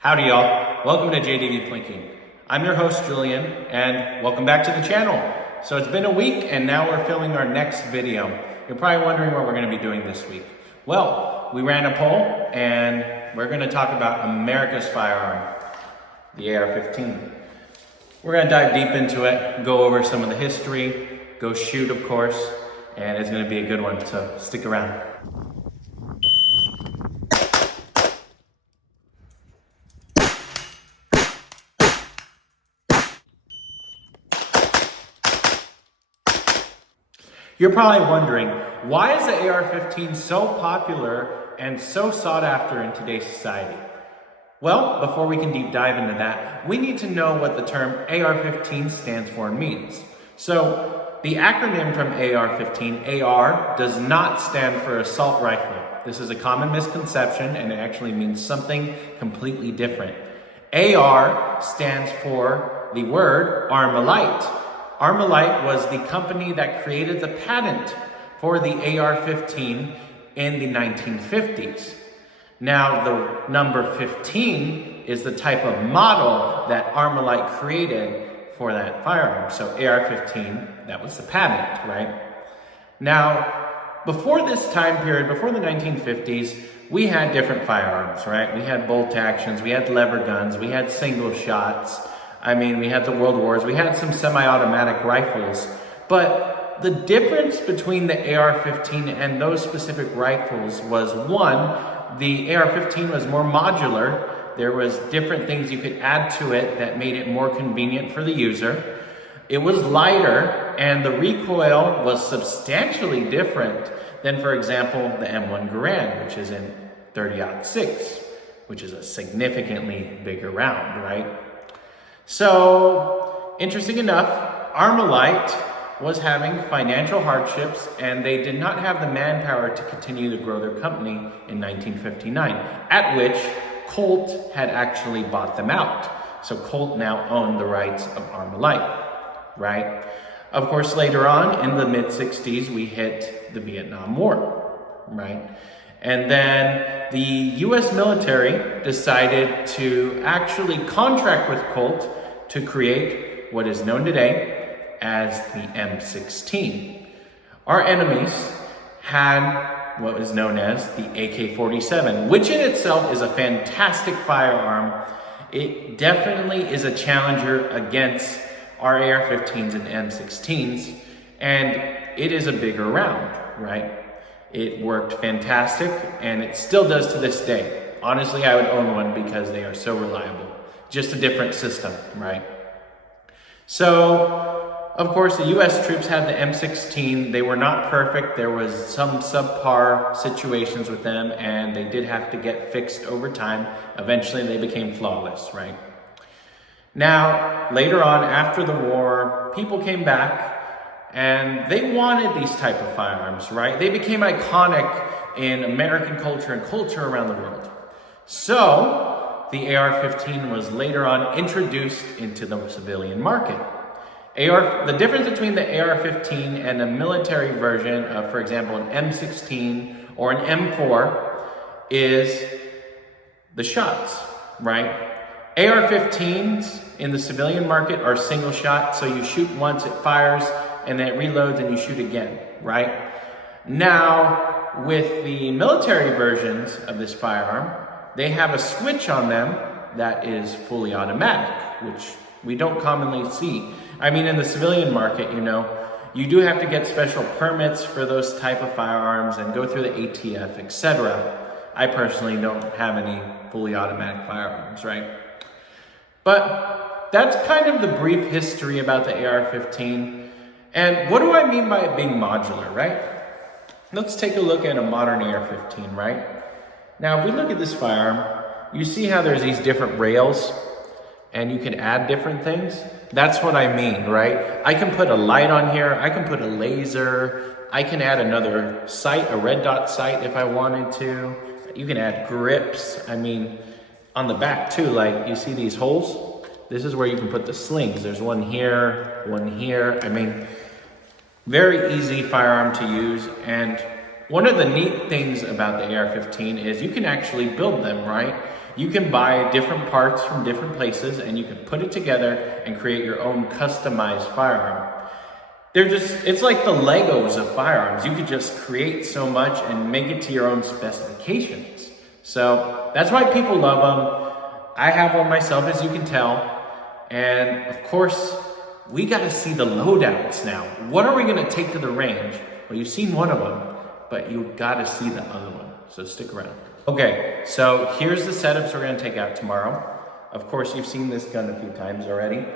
Howdy y'all, welcome to JDV Plinking. I'm your host Julian and welcome back to the channel. So it's been a week and now we're filming our next video. You're probably wondering what we're going to be doing this week. Well, we ran a poll and we're going to talk about America's firearm, the AR-15. We're going to dive deep into it, go over some of the history, go shoot of course, and it's going to be a good one, so stick around. You're probably wondering, why is the AR-15 so popular and so sought after in today's society? Well, before we can deep dive into that, we need to know what the term AR-15 stands for and means. So, the acronym from AR-15, AR, does not stand for assault rifle. This is a common misconception and it actually means something completely different. AR stands for the word Armalite. Armalite was the company that created the patent for the AR-15 in the 1950s. Now, the number 15 is the type of model that Armalite created for that firearm. So AR-15, that was the patent, right? Now, before this time period, before the 1950s, we had different firearms, right? We had bolt actions, we had lever guns, we had single shots. I mean, we had the World Wars, we had some semi-automatic rifles, but the difference between the AR-15 and those specific rifles was one, the AR-15 was more modular. There was different things you could add to it that made it more convenient for the user. It was lighter and the recoil was substantially different than, for example, the M1 Garand, which is in 30-06, which is a significantly bigger round, right? So, interesting enough, Armalite was having financial hardships and they did not have the manpower to continue to grow their company in 1959, at which Colt had actually bought them out. So Colt now owned the rights of Armalite, right? Of course, later on in the mid-60s, we hit the Vietnam War, right? And then the US military decided to actually contract with Colt to create what is known today as the M16. Our enemies had what was known as the AK-47, which in itself is a fantastic firearm. It definitely is a challenger against our AR-15s and M16s, and it is a bigger round, right? It worked fantastic, and it still does to this day. Honestly, I would own one because they are so reliable. Just a different system, right? So, of course, the US troops had the M16. They were not perfect. There was some subpar situations with them, and they did have to get fixed over time. Eventually, they became flawless, right? Now, later on, after the war, people came back, and they wanted these type of firearms, right? They became iconic in American culture and culture around the world. So, the AR-15 was later on introduced into the civilian market. The difference between the AR-15 and a military version of, for example, an M16 or an M4 is the shots, right? AR-15s in the civilian market are single shot, so you shoot once, it fires, and then it reloads and you shoot again, right? Now, with the military versions of this firearm, they have a switch on them that is fully automatic, which we don't commonly see. I mean, in the civilian market, you know, you do have to get special permits for those type of firearms and go through the ATF, etc. I personally don't have any fully automatic firearms, right? But that's kind of the brief history about the AR-15. And what do I mean by it being modular, right? Let's take a look at a modern AR-15, right? Now, if we look at this firearm, you see how there's these different rails and you can add different things? That's what I mean, right? I can put a light on here, I can put a laser, I can add another sight, a red dot sight if I wanted to. You can add grips. I mean, on the back too, like you see these holes? This is where you can put the slings. There's one here, one here. I mean, very easy firearm to use. And one of the neat things about the AR-15 is you can actually build them, right? You can buy different parts from different places and you can put it together and create your own customized firearm. It's like the Legos of firearms. You could just create so much and make it to your own specifications. So that's why people love them. I have one myself, as you can tell. And of course, we got to see the loadouts now. What are we going to take to the range? Well, you've seen one of them, but you got to see the other one. So stick around. Okay, so here's the setups we're going to take out tomorrow. Of course, you've seen this gun a few times already.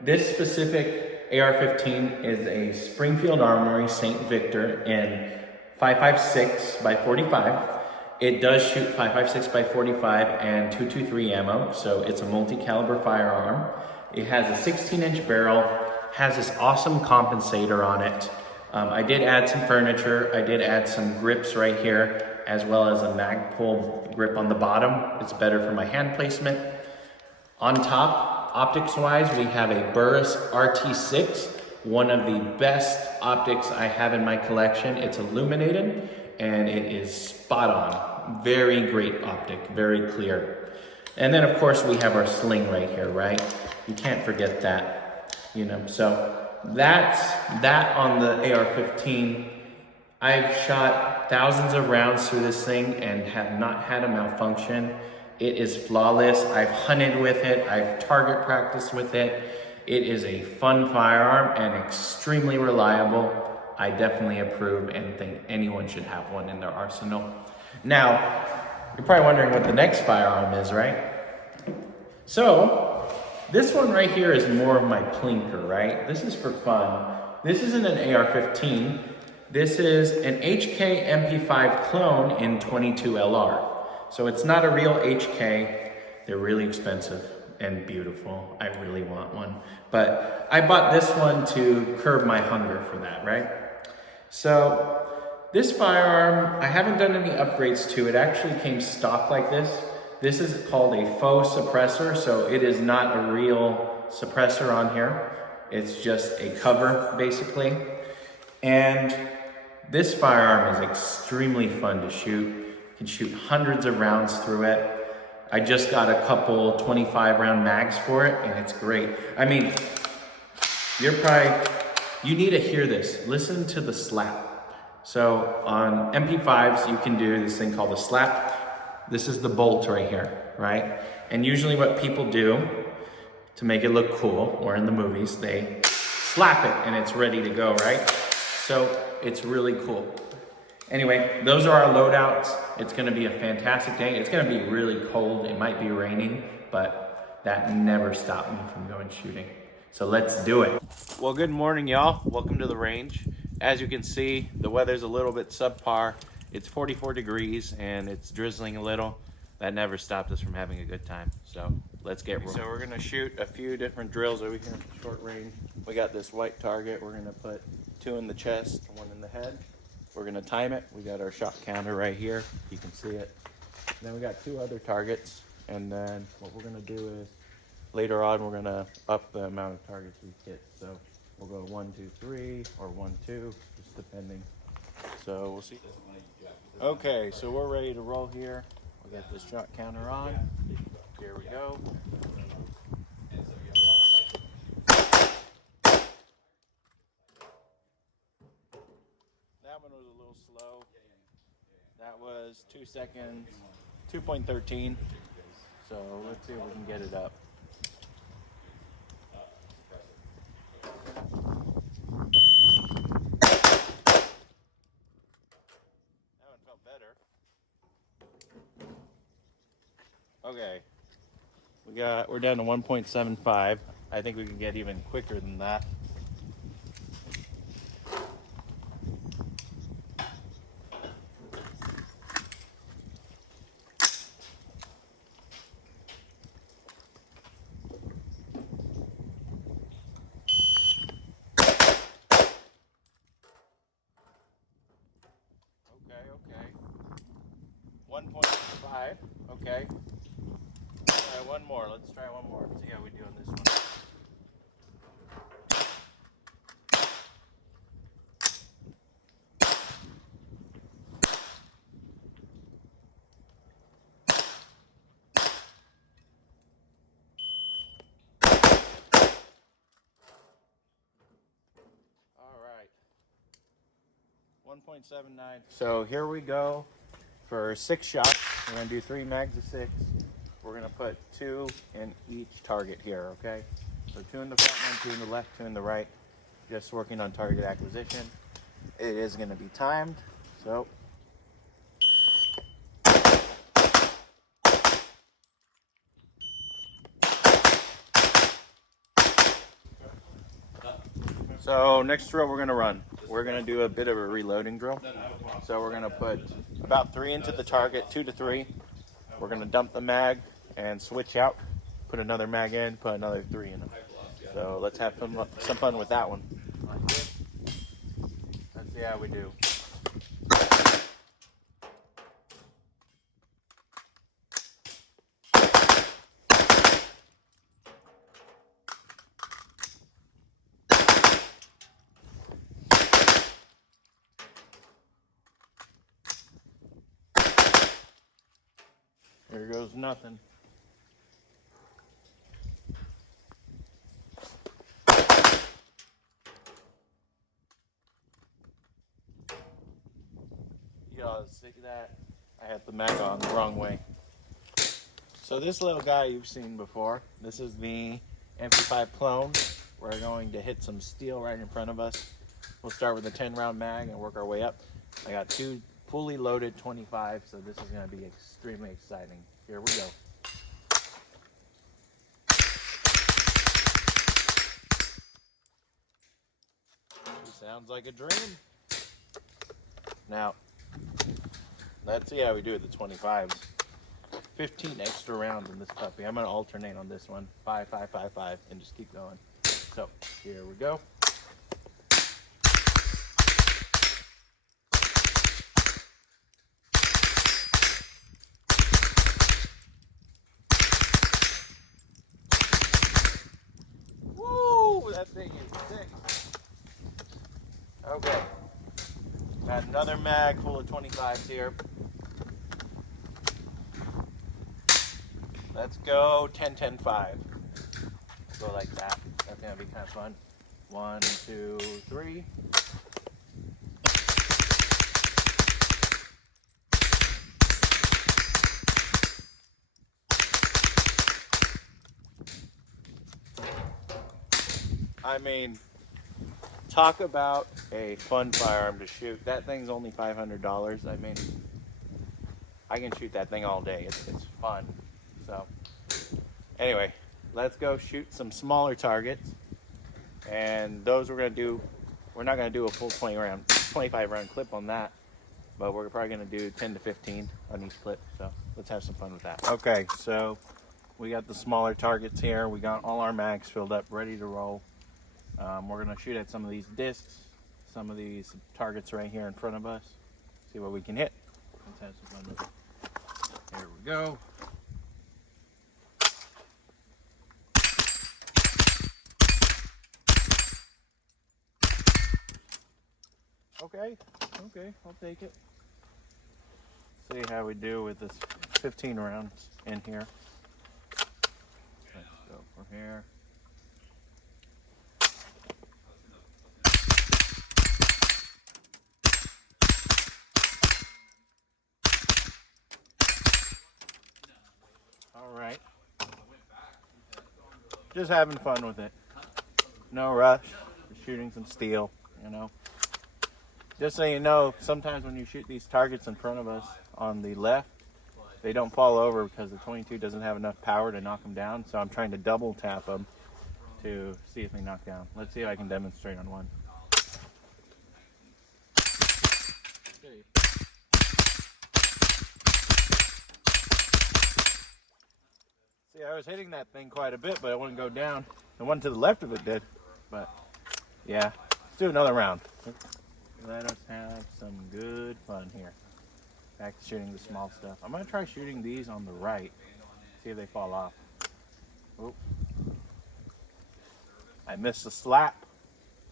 This specific AR-15 is a Springfield Armory St. Victor in 5.56 by 45. It does shoot 5.56 by 45 and 223 ammo, so it's a multi-caliber firearm. It has a 16-inch barrel, has this awesome compensator on it. I did add some furniture. I did add some grips right here, as well as a mag pull grip on the bottom. It's better for my hand placement. On top, optics-wise, we have a Burris RT6, one of the best optics I have in my collection. It's illuminated and it is spot on. Very great optic, very clear. And then of course we have our sling right here, right? You can't forget that, you know. So that's that on the AR-15. I've shot thousands of rounds through this thing and have not had a malfunction. It is flawless. I've hunted with it. I've target practiced with it. It is a fun firearm and extremely reliable. I definitely approve and think anyone should have one in their arsenal. Now, you're probably wondering what the next firearm is, right? So, this one right here is more of my plinker, right? This is for fun. This isn't an AR-15. This is an HK MP5 clone in 22 LR. So it's not a real HK. They're really expensive and beautiful. I really want one. But I bought this one to curb my hunger for that, right? So this firearm, I haven't done any upgrades to. It actually came stock like this. This is called a faux suppressor, so it is not a real suppressor on here. It's just a cover, basically. And this firearm is extremely fun to shoot. You can shoot hundreds of rounds through it. I just got a couple 25 round mags for it and it's great. I mean, you need to hear this. Listen to the slap. So on MP5s, you can do this thing called a slap. This is the bolt right here, right? And usually what people do to make it look cool, or in the movies, they slap it and it's ready to go, right? So it's really cool. Anyway, those are our loadouts. It's gonna be a fantastic day. It's gonna be really cold. It might be raining, but that never stopped me from going shooting. So let's do it. Well, good morning, y'all. Welcome to the range. As you can see, the weather's a little bit subpar. It's 44 degrees and it's drizzling a little. That never stopped us from having a good time. So let's get rolling. So we're gonna shoot a few different drills over here at short range. We got this white target. We're gonna put 2 in the chest, 1 in the head. We're gonna time it. We got our shot counter right here. You can see it. And then we got 2 other targets. And then what we're gonna do is later on, we're gonna up the amount of targets we hit. So we'll go 1, 2, 3, or 1, 2, just depending. So we'll see. Okay, so we're ready to roll here. We got this shot counter on. Here we go. That one was a little slow. That was 2 seconds, 2.13. So let's see if we can get it up. That one felt better. Okay. We're down to 1.75. I think we can get even quicker than that. Okay. 1.5, okay. Try one more, let's try one more. See how we do on this one. 1.79. So here we go for 6 shots. We're gonna do 3 mags of 6. We're gonna put 2 in each target here, okay? So 2 in the front one, 2 in the left, 2 in the right. Just working on target acquisition. It is gonna be timed, so. So next drill we're gonna run. We're gonna do a bit of a reloading drill. So we're gonna put about 3 into the target, 2 to 3. We're gonna dump the mag and switch out. Put another mag in, put another 3 in them. So let's have some fun with that one. Let's see how we do. There goes nothing. Y'all see that? I had the mag on the wrong way. So this little guy you've seen before, this is the MP5 clone. We're going to hit some steel right in front of us. We'll start with a 10 round mag and work our way up. I got 2 fully loaded 25, so this is going to be extremely exciting. Here we go. Sounds like a dream. Now, let's see how we do with the 25s. 15 extra rounds in this puppy. I'm going to alternate on this one. 5, 5, 5, 5, and just keep going. So, here we go. Woo! That thing is sick. Okay. Got another mag full of 25s here. Let's go 10, 10, 5. We'll go like that. That's going to be kind of fun. 1, 2, 3. I mean, talk about a fun firearm to shoot. That thing's only $500. I mean, I can shoot that thing all day. It's fun. So, anyway, let's go shoot some smaller targets. And those we're going to do, we're not going to do a full 25 round clip on that. But we're probably going to do 10 to 15 on each clip. So, let's have some fun with that. Okay, so we got the smaller targets here. We got all our mags filled up, ready to roll. We're going to shoot at some of these discs, some of these targets right here in front of us, see what we can hit. Let's have some fun with it. Here we go. Okay, I'll take it. See how we do with this 15 rounds in here. Let's go from here. Alright. Just having fun with it. No rush. Just shooting some steel, you know. Just so you know, sometimes when you shoot these targets in front of us on the left, they don't fall over because the 22 doesn't have enough power to knock them down. So I'm trying to double tap them to see if they knock down. Let's see if I can demonstrate on one. See, I was hitting that thing quite a bit, but it wouldn't go down. The one to the left of it did. But, yeah. Let's do another round. Let us have some good fun here. Back to shooting the small stuff. I'm going to try shooting these on the right. See if they fall off. Oh. I missed the slap.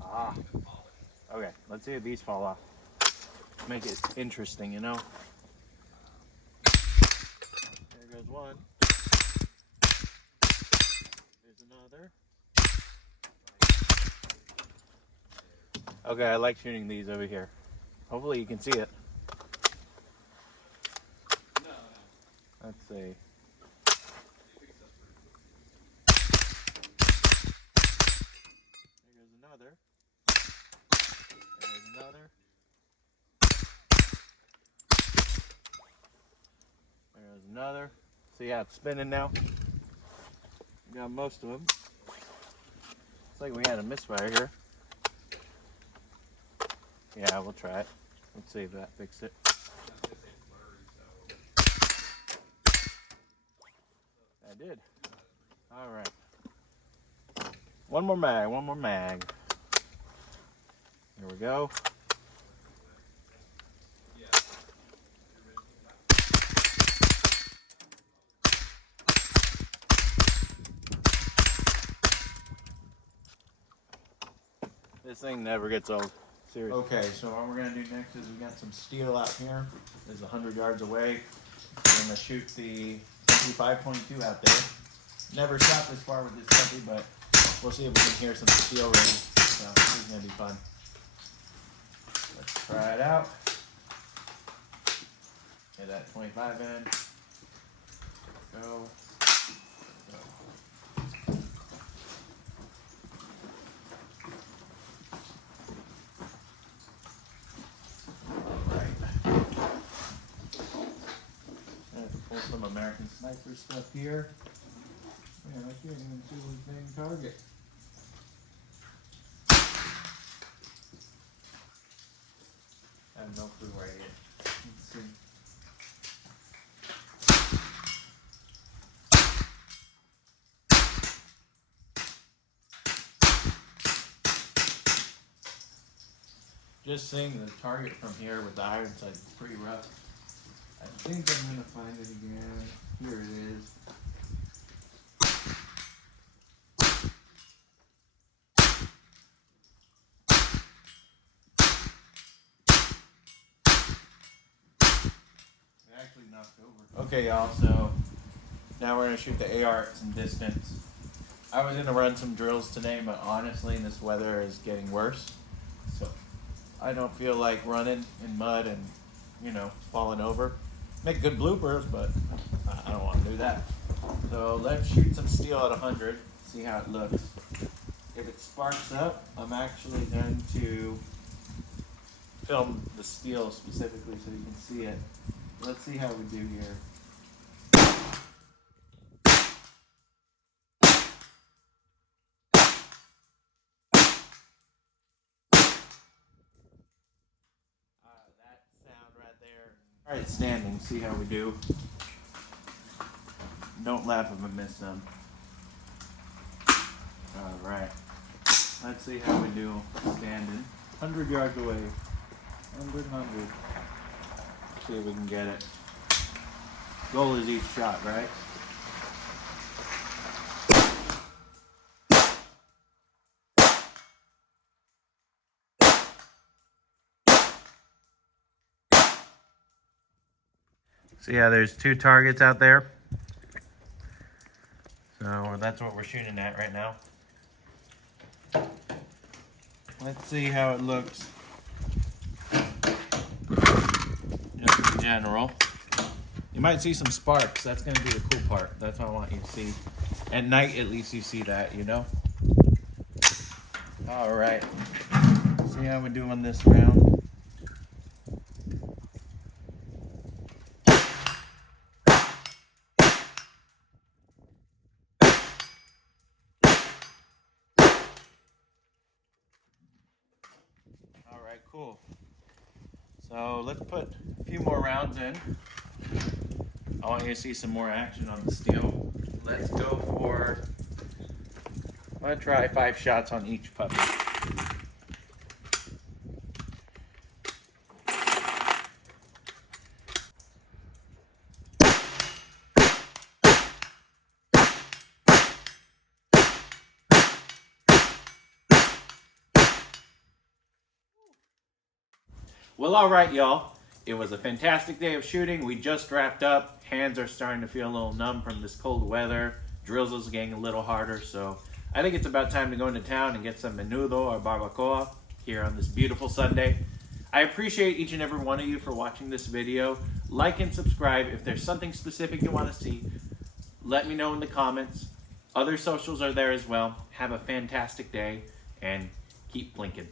Ah. Okay, let's see if these fall off. Make it interesting, you know? There goes one. There's another. Okay, I like shooting these over here. Hopefully you can see it. Let's see. There goes another. There's another. There's another. See how it's spinning now? We got most of them. Looks like we had a misfire here. Yeah, we'll try it. Let's see if that fixed it. That did. All right. One more mag, one more mag. Here we go. This thing never gets old. Seriously. Okay, so what we're gonna do next is we got some steel out here. It's 100 yards away. I'm gonna shoot the MP5.2 out there. Never shot this far with this puppy, but we'll see if we can hear some steel ring. So this is gonna be fun. Let's try it out. Get that 25 in. Go. Some American Sniper stuff here. Man, I can't even see his main target. I have no clue where he is. Let's see. Just seeing the target from here with the iron sight is pretty rough. I think I'm gonna find it again. Here it is. It actually knocked over. Okay, y'all, so now we're gonna shoot the AR at some distance. I was gonna run some drills today, but honestly, this weather is getting worse. So I don't feel like running in mud and, you know, falling over. Make good bloopers, but I don't want to do that. So let's shoot some steel at 100, see how it looks. If it sparks up, I'm actually going to film the steel specifically so you can see it. Let's see how we do here. That sound right there. All right, standing, see how we do. Don't laugh if I miss some. All right, let's see how we do standing. 100 yards away, 100. See if we can get it. Goal is each shot, right? See how there's two targets out there? So that's what we're shooting at right now. Let's see how it looks. Just in general. You might see some sparks. That's going to be the cool part. That's what I want you to see. At night, at least you see that, you know? All right. See how we do on this round? Cool. So let's put a few more rounds in. I want you to see some more action on the steel. Let's go for, I'm going to try 5 shots on each puppy. Well, all right, y'all. It was a fantastic day of shooting. We just wrapped up. Hands are starting to feel a little numb from this cold weather. Drills is getting a little harder, so I think it's about time to go into town and get some menudo or barbacoa here on this beautiful Sunday. I appreciate each and every one of you for watching this video. Like and subscribe. If there's something specific you want to see, let me know in the comments. Other socials are there as well. Have a fantastic day and keep blinking.